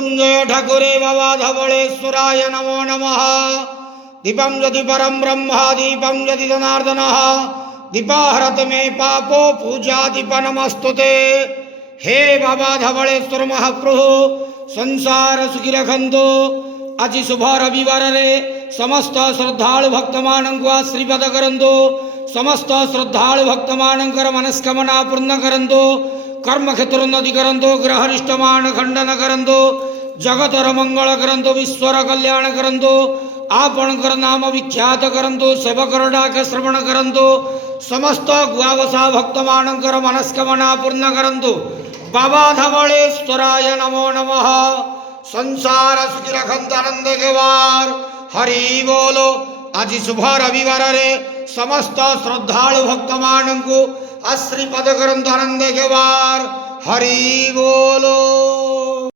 मृत्युंजय ठाकुरे बाबा धवळेश्वराय नमो नमः। दीपं यदि परं ब्रह्म दीपं यदि जनार्दनः दीपाहरत मे पापो पूजा दीप नमस्तुते। हे बाबा धवळेश्वर महाप्रभु संसार सुखी रखंतु। आज शुभ रविवार रे समस्त श्रद्धालु भक्त मानक आशीर्वाद करंतु। समस्त श्रद्धालु भक्त मानकर मनस्कामना पूर्ण करंतु। कर्म क्षेत्र उन्नति करंतु। ग्रहरिष्ट मान खंडन करंतु। जगतर मंगल करंतु। विश्वर कल्याण करंतु। आपणकर नाम विख्यात करंतु। सेवकर डाक श्रवण करंतु। समस्त गुआवसा भक्त मानकर मनस्कामना पूर्ण करंतु। बाबा धवळेश्वराय नमो नमः। संसार सुखी रखंत आनंद केवार हरि बोलो। आज शुभ रविवार रे समस्त श्रद्धालु भक्त मानक आशीर्वाद करंतु आनंद केवार हरि बोलो।